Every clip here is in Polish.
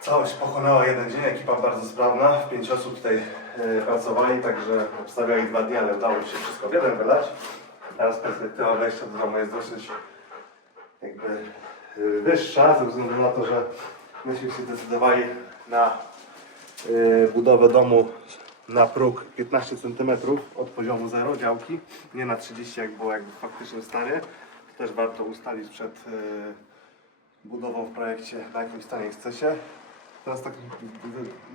Całość pochłonęła jeden dzień, ekipa bardzo sprawna. Pięć osób tutaj e, pracowali, także obstawiali dwa dni, ale udało mi się wszystko w jeden wylać. Teraz perspektywa wejścia do domu jest dosyć jakby e, wyższa, ze względu na to, że myśmy się zdecydowali na e, budowę domu na próg 15 cm od poziomu 0 działki, nie na 30 jak było jakby w faktycznym stanie. Też warto ustalić przed budową w projekcie na jakim stanie chcecie. Teraz tak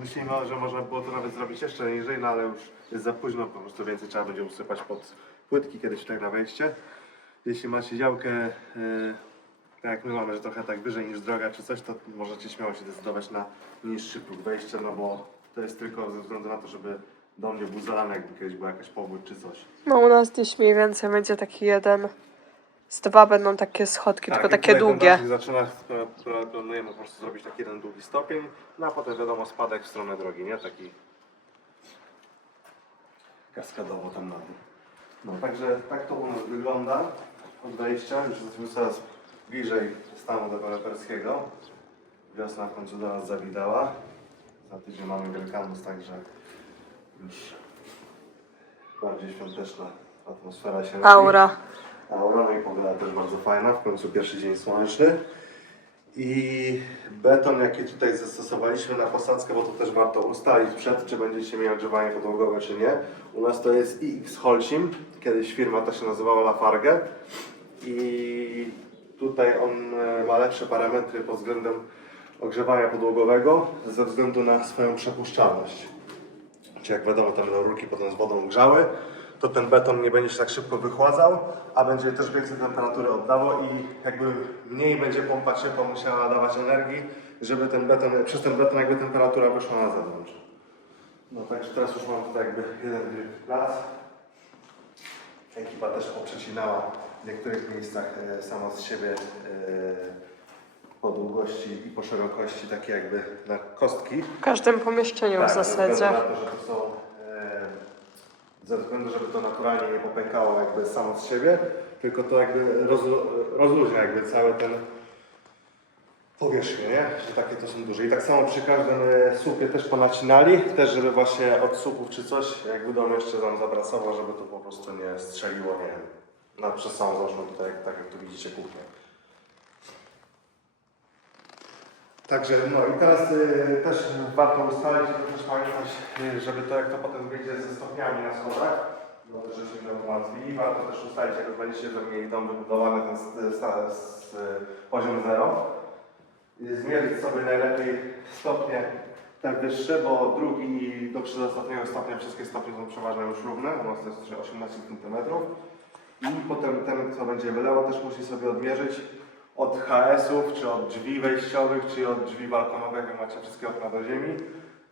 myślimy, że można było to nawet zrobić jeszcze niżej, no ale już jest za późno, po prostu więcej trzeba będzie usypać pod płytki kiedyś tutaj na wejście. Jeśli macie działkę, e, tak jak my mamy, że trochę tak wyżej niż droga czy coś, to możecie śmiało się decydować na niższy próg wejścia, no bo to jest tylko ze względu na to, żeby dom nie był zalany, jakby kiedyś była jakaś powódź czy coś. No u nas gdzieś mniej więcej będzie taki jeden. Z dwa będą takie schodki, tylko Tak, i takie tutaj ten długie. daszek Zaczyna, pra- planujemy po prostu zrobić taki jeden długi stopień, no a potem wiadomo spadek w stronę drogi, nie? Taki kaskadowo tam na dół. No także tak to u nas wygląda od wejścia, już jesteśmy coraz bliżej stanu deweloperskiego. Wiosna w końcu do nas zawidała. Za tydzień mamy Wielkanoc, także już bardziej świąteczna atmosfera się robi. Aura. Aura, i pogoda też bardzo fajna, w końcu pierwszy dzień słoneczny. I beton, jaki tutaj zastosowaliśmy na posadzkę, bo to też warto ustalić przed, czy będziecie mieli ogrzewanie podłogowe, czy nie. U nas to jest IX Holcim, kiedyś firma ta się nazywała Lafarge. I tutaj on e, ma lepsze parametry pod względem ogrzewania podłogowego, ze względu na swoją przepuszczalność. Czy jak wiadomo, tam rurki potem z wodą grzały, to ten beton nie będzie się tak szybko wychładzał, a będzie też więcej temperatury oddawał i jakby mniej będzie pompa ciepła musiała dawać energii, żeby ten beton, przez ten beton jakby temperatura wyszła na zewnątrz. No także teraz już mam tutaj jakby jeden wielki plac. Ekipa też poprzecinała w niektórych miejscach e, sama z siebie e, po długości i po szerokości takie jakby na kostki. W każdym pomieszczeniu w Tak, Ze zasadzie. względu na to, że to są, ze względu, żeby to naturalnie nie popękało jakby samo z siebie, tylko to jakby rozlu, rozluźnia jakby cały ten powierzchnię, nie? Że takie to są duże. I tak samo przy każdym e, słupie też ponacinali, też żeby właśnie od słupów czy coś, jakby dom jeszcze nam zapracował, żeby to po prostu nie strzeliło, nie wiem, na przez całą załóżmy tutaj, tak jak tu widzicie kuchnię. Także no i teraz y, też warto ustalić, to też pamiętać, y, żeby to jak to potem wyjdzie ze stopniami na schodach, bo to żeśmy ułatwili. Warto też ustalić, jak będziecie mieli dom wybudowany ten z, z, z, poziom zero. Y, Zmierzyć sobie najlepiej stopnie te wyższe, bo drugi do przedostatniego stopnia wszystkie stopnie są przeważnie już równe, u nas to jest 18 cm. I potem ten, kto będzie wylewał, też musi sobie odmierzyć od HS-ów, czy od drzwi wejściowych, czy od drzwi balkonowych, jak macie wszystkie okna do ziemi.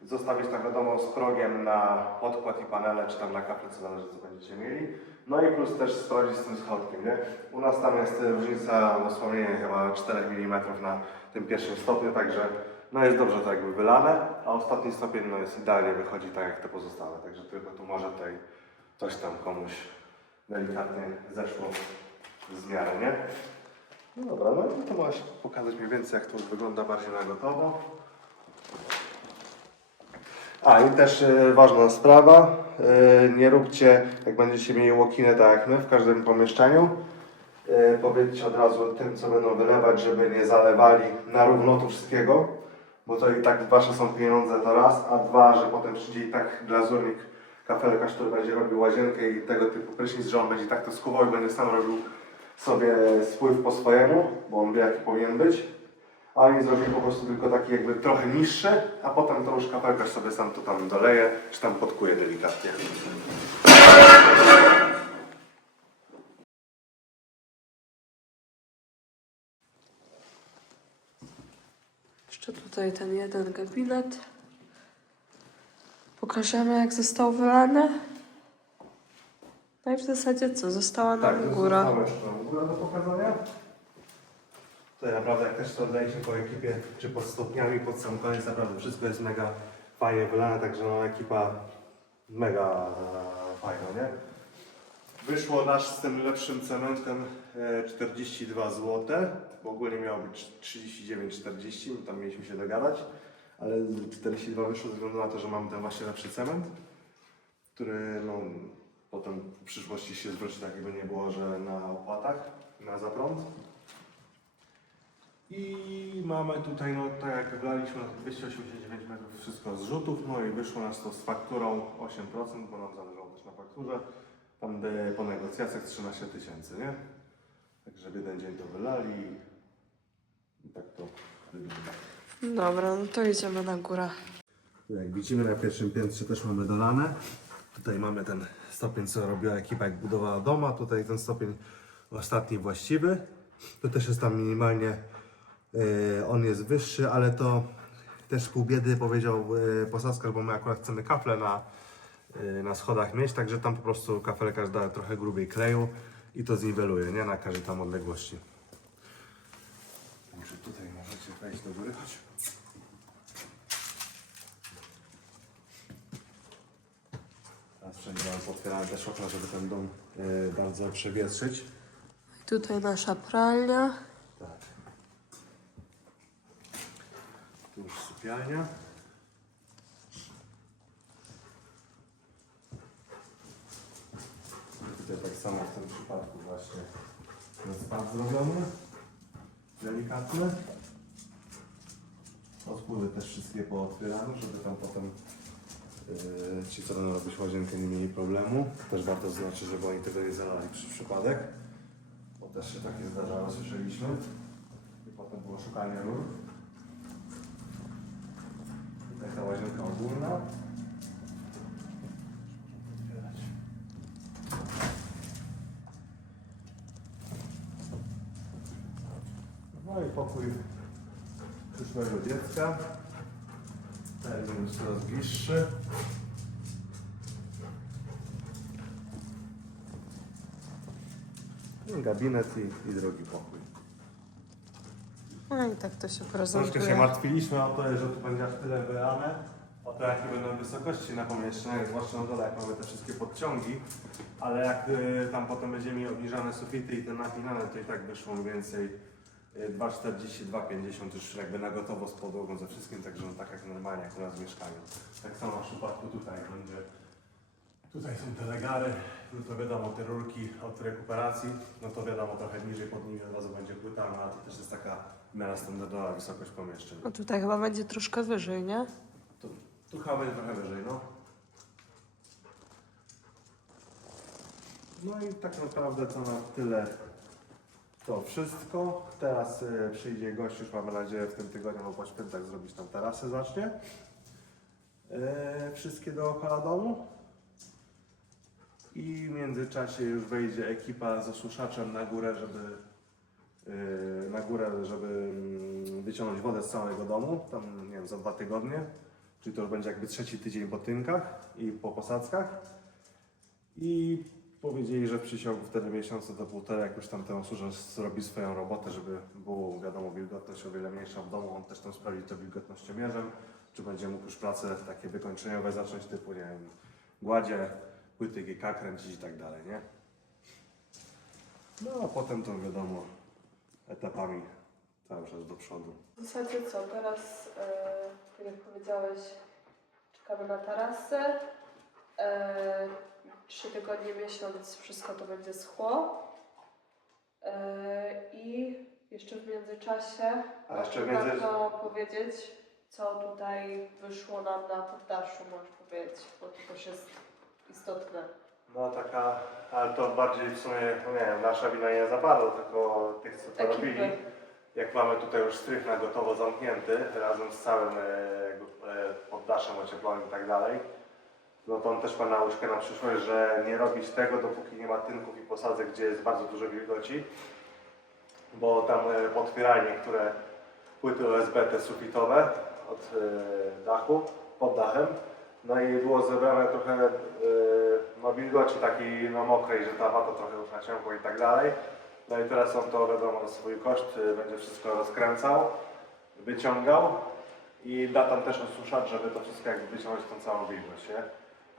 Zostawić tak wiadomo z progiem na podkład i panele, czy tam na kafle, co zależy co będziecie mieli. No i plus też sprawdzić z tym schodkiem, nie? U nas tam jest e, różnica dosłownie chyba 4 mm na tym pierwszym stopniu, także no jest dobrze to jakby wylane, a ostatni stopień no jest idealnie wychodzi tak jak te pozostałe, także tylko tu może tutaj coś tam komuś delikatnie zeszło z miary, nie? No dobra, no to możesz pokazać mniej więcej jak to wygląda bardziej na gotowo. A i też e, ważna sprawa, e, nie róbcie, jak będziecie mieli łokinę tak jak my w każdym pomieszczeniu, e, powiedzcie od razu tym, co będą wylewać, żeby nie zalewali na równo tu wszystkiego, bo to i tak wasze są pieniądze to raz, a dwa, że potem przyjdzie i tak glazurnik, kafelkarz, który będzie robił łazienkę i tego typu prysznic, że on będzie tak to skuwał i będzie sam robił sobie spływ po swojemu, bo on wie jaki powinien być. A oni zrobili po prostu tylko taki jakby trochę niższy, a potem to już sobie sam to tam doleje, czy tam podkuje delikatnie. Jeszcze tutaj ten jeden gabinet. Pokażemy jak został wylany. No i w zasadzie co? Została nam Tak, góra. nam góra do pokazania. Tutaj naprawdę jak też to oddaje się po ekipie, czy pod stopniami, pod sam koniec, naprawdę wszystko jest mega fajnie wylane, także no ekipa mega fajna, nie? Wyszło nasz z tym lepszym cementem e, 42 zł, bo ogólnie miało być 39,40, my tam mieliśmy się dogadać, ale 42 wyszło ze względu na to, że mamy ten właśnie lepszy cement, który no, potem w przyszłości się zwróci, tak jakby nie było, że na opłatach, na zaprąd. I mamy tutaj, no tak jak wybraliśmy, 289 metrów wszystko z rzutów, no i wyszło nas to z fakturą 8%, bo nam zależało też na fakturze. Tam po negocjacjach 13 tysięcy, nie? Także w jeden dzień to wylali i tak to wygląda. Dobra, no to idziemy na górę. Jak widzimy na pierwszym piętrze też mamy dolane. Tutaj mamy ten stopień, co robiła ekipa, jak budowała doma. Tutaj ten stopień ostatni właściwy. To też jest tam minimalnie, e, on jest wyższy, ale to też pół biedy powiedział yy, bo my akurat chcemy kafle na, e, na schodach mieć, także tam po prostu kafelka da trochę grubiej kleju i to zniweluje, nie? Na każdej tam odległości. Może tutaj możecie wejść do góry, chodź. Mamy potwierane też okna, żeby ten dom e, bardzo przewietrzyć. Tutaj nasza pralnia. Tak. Tu już sypialnia. I Tutaj tak samo w tym przypadku właśnie ten spad zrobiony. Delikatny. Odpływy też wszystkie pootwierane, żeby tam potem ci, co będą robić łazienkę, nie mieli problemu. Też warto zaznaczyć, żeby oni tego nie zalali przy przypadek. Bo też się takie zdarzało, słyszeliśmy. I potem było szukanie rur. Tutaj ta łazienka ogólna. No i pokój przyszłego dziecka. Termin już coraz bliższy. I Gabinet i, i drugi pokój. No i tak to się Troszkę się martwiliśmy o to, że tu będzie aż tyle wylane, o to jakie będą wysokości na pomieszczeniach, zwłaszcza na dole, jak mamy te wszystkie podciągi, ale jak y, tam potem będziemy mieli obniżane sufity i te napinane, to i tak wyszło mniej więcej y, 2,40, 2,50 już jakby na gotowo z podłogą ze wszystkim, także no tak jak normalnie, jak u nas w mieszkaniu. Tak samo w przypadku tutaj będzie. Tutaj są te legary, no to wiadomo, te rurki od rekuperacji, no to wiadomo, trochę niżej pod nimi od razu będzie płyta, no a to też jest taka w miarę standardowa wysokość pomieszczeń. No tutaj chyba będzie troszkę wyżej, nie? Tu, tu chyba będzie trochę wyżej, no. No i tak naprawdę to na tyle to wszystko. Teraz y, przyjdzie gość, już mamy nadzieję w tym tygodniu, bo po świętach zrobić tam tarasę zacznie. E, wszystkie dookoła domu. I w międzyczasie już wejdzie ekipa z osuszaczem na górę, żeby yy, na górę, żeby mm, wyciągnąć wodę z całego domu, tam nie wiem, za dwa tygodnie. Czyli to już będzie jakby trzeci tydzień po tynkach i po posadzkach. I Powiedzieli, że w przeciągu wtedy miesiąca do półtora, jak już tam ten usłużacz zrobi swoją robotę, żeby było wiadomo wilgotność o wiele mniejsza w domu, on też tam sprawdzi to wilgotnościomierzem, czy będzie mógł już prace takie wykończeniowe zacząć, typu, nie wiem, gładzie, płyty GK kręcić i tak dalej, nie? No a potem to wiadomo, etapami cały czas do przodu. W zasadzie co, teraz, yy, tak jak powiedziałeś, czekamy na tarasę. Yy, 3 tygodnie, miesiąc, wszystko to będzie schło. E, I jeszcze w międzyczasie A jeszcze w między- warto powiedzieć, co tutaj wyszło nam na poddaszu, możesz powiedzieć, bo to też jest istotne. No taka, ale to bardziej w sumie, no nie wiem, nasza wina nie zapadła, tylko tych, co to robili. Jak mamy tutaj już strych na gotowo zamknięty, razem z całym e, e, poddaszem ocieplonym i tak dalej, no to on też ma nauczkę na przyszłość, że nie robić tego, dopóki nie ma tynków i posadzek, gdzie jest bardzo dużo wilgoci, bo tam e, potwierali niektóre płyty OSB te sufitowe od e, dachu, pod dachem, no i było zebrane trochę e, no, wilgoci takiej no, mokrej, że ta wata trochę już naciągła i tak dalej. No i teraz on to wiadomo swój koszt będzie wszystko rozkręcał, wyciągał i da tam też osuszacz, żeby to wszystko jakby wyciągnąć tą całą wilgoć, nie?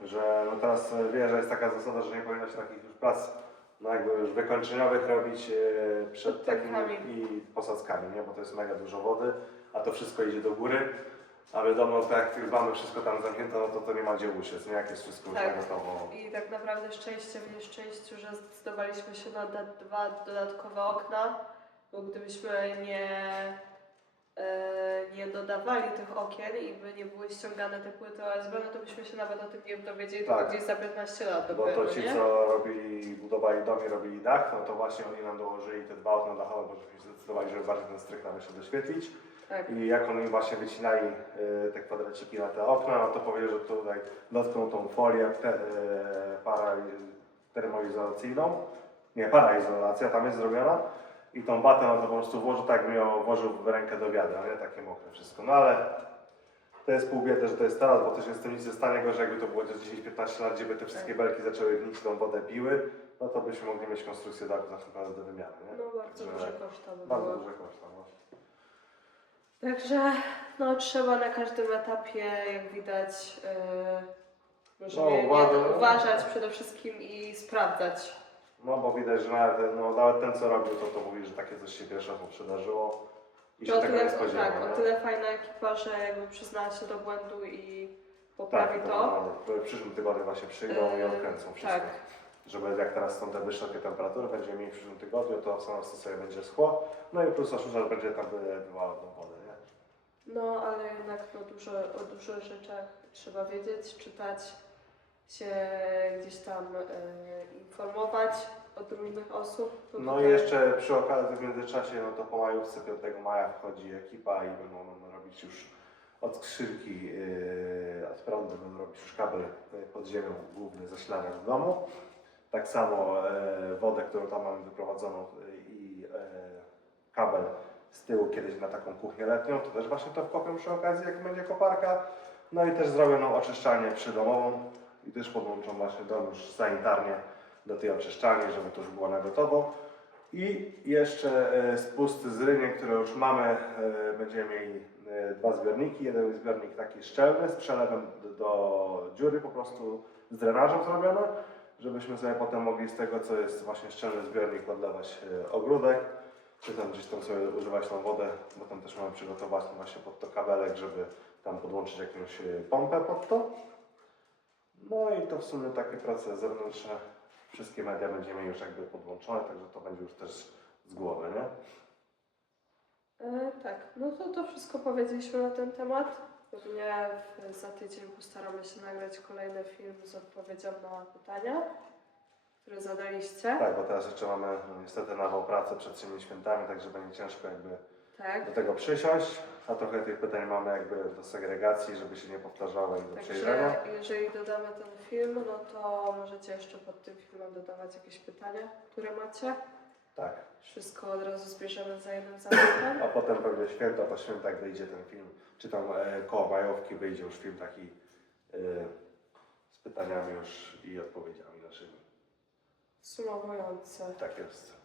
Że no teraz wie, że jest taka zasada, że nie powinno się takich już prac no jakby już wykończeniowych robić e, przed takimi i posadzkami, nie? bo to jest mega dużo wody, a to wszystko idzie do góry. A wiadomo, tak jak tych mamy wszystko tam zamknięte, no to to nie ma gdzie uciec, nie? Jak jest wszystko już Tak. gotowo. I tak naprawdę szczęście w nieszczęściu, że zdecydowaliśmy się na dwa dodatkowe okna, bo gdybyśmy nie, nie dodawali tych okien i by nie były ściągane te płyty OSB, no to byśmy się nawet o tym nie dowiedzieli, Tak. gdzieś za 15 lat Bo dopiero, to ci, nie? co robili, budowali dom i robili dach, no to właśnie oni nam dołożyli te dwa okna dachowe, bo żeśmy się zdecydowali, żeby bardziej ten strych nam jeszcze doświetlić. Tak. I jak oni właśnie wycinali y, te kwadraciki na te okna, no to powiedzieli, że tutaj dotkną tą folię te, y, para, termoizolacyjną. Nie, paraizolacja tam jest zrobiona. I tą batę no to po prostu włożył tak, jakbym ją włożył w rękę do wiadra, nie? Takie mokre wszystko. No ale to jest pół biedy, że to jest teraz, bo też jest z tym nic nie stanie gorzej, jakby to było 10-15 lat, gdzie by te wszystkie belki zaczęły gnić, tą wodę piły, no to byśmy mogli mieć konstrukcję dachu tak naprawdę do wymiany, nie? No bardzo Że duże koszta by Bardzo duże koszta, no. Także no, trzeba na każdym etapie, jak widać, yy, żeby No, nie- uważać przede wszystkim i sprawdzać. No bo widać, że nawet, no, nawet ten co robił, to, to mówi, że takie coś się pierwszy raz mu przydarzyło i się To o tego tyle, nie spodziewał. tak, o nie? tyle fajna ekipa, że jakby przyznała się do błędu i tak, poprawi no, to. no, w przyszłym tygodniu właśnie przyjdą i Yy, odkręcą wszystko. tak. Żeby jak teraz są te wysokie temperatury, będziemy mieli w przyszłym tygodniu, to w samym stosie będzie schło, no i plus aż będzie tam wylewała tą wodę, nie? No, ale jednak no, dużo, o dużo rzeczach trzeba wiedzieć, czytać, się gdzieś tam yy, informować od różnych osób. No i tutaj- jeszcze przy okazji w międzyczasie, no to po majówce 5 maja wchodzi ekipa i będą będą robić już od skrzynki, yy, od prądu będą robić już kabel yy, pod ziemią, główny zasilania w domu. Tak samo e, wodę, którą tam mamy wyprowadzoną yy, i e, kabel z tyłu kiedyś na taką kuchnię letnią, to też właśnie to wkopią przy okazji, jak będzie koparka. No i też zrobią nam oczyszczalnię przydomową i też podłączą właśnie dom już sanitarnie do tej oczyszczalni, żeby to już było na gotowo. I jeszcze e, spusty z ryniem, które już mamy, e, będziemy mieli e, dwa zbiorniki. Jeden zbiornik taki szczelny z przelewem do, dziury po prostu z drenażem zrobione, żebyśmy sobie potem mogli z tego, co jest właśnie szczelny zbiornik, podlewać e, ogródek, czy tam gdzieś tam sobie używać tą wodę, bo tam też mamy przygotować właśnie pod to kabelek, żeby tam podłączyć jakąś pompę pod to. No i to w sumie takie prace zewnętrzne, wszystkie media będziemy już jakby podłączone, także to będzie już też z głowy, nie? E, tak, no to to wszystko powiedzieliśmy na ten temat. Pewnie w, za tydzień postaramy się nagrać kolejny film z odpowiedzią na pytania, które zadaliście. Tak, bo teraz jeszcze mamy no, niestety nawał pracy przed tymi świętami, także będzie ciężko jakby Tak. do tego przysiąść, a trochę tych pytań mamy jakby do segregacji, żeby się nie powtarzały i do przejrzenia. Także jeżeli dodamy ten film, no to możecie jeszcze pod tym filmem dodawać jakieś pytania, które macie. Tak, Wszystko od razu zbierzemy za jednym zamachem. a potem pewnie święta, po świętach wyjdzie ten film, czy tam e, koło majówki wyjdzie już film taki e, z pytaniami już i odpowiedziami naszymi. Sumowujące. Tak jest.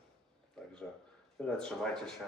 Także tyle, trzymajcie się.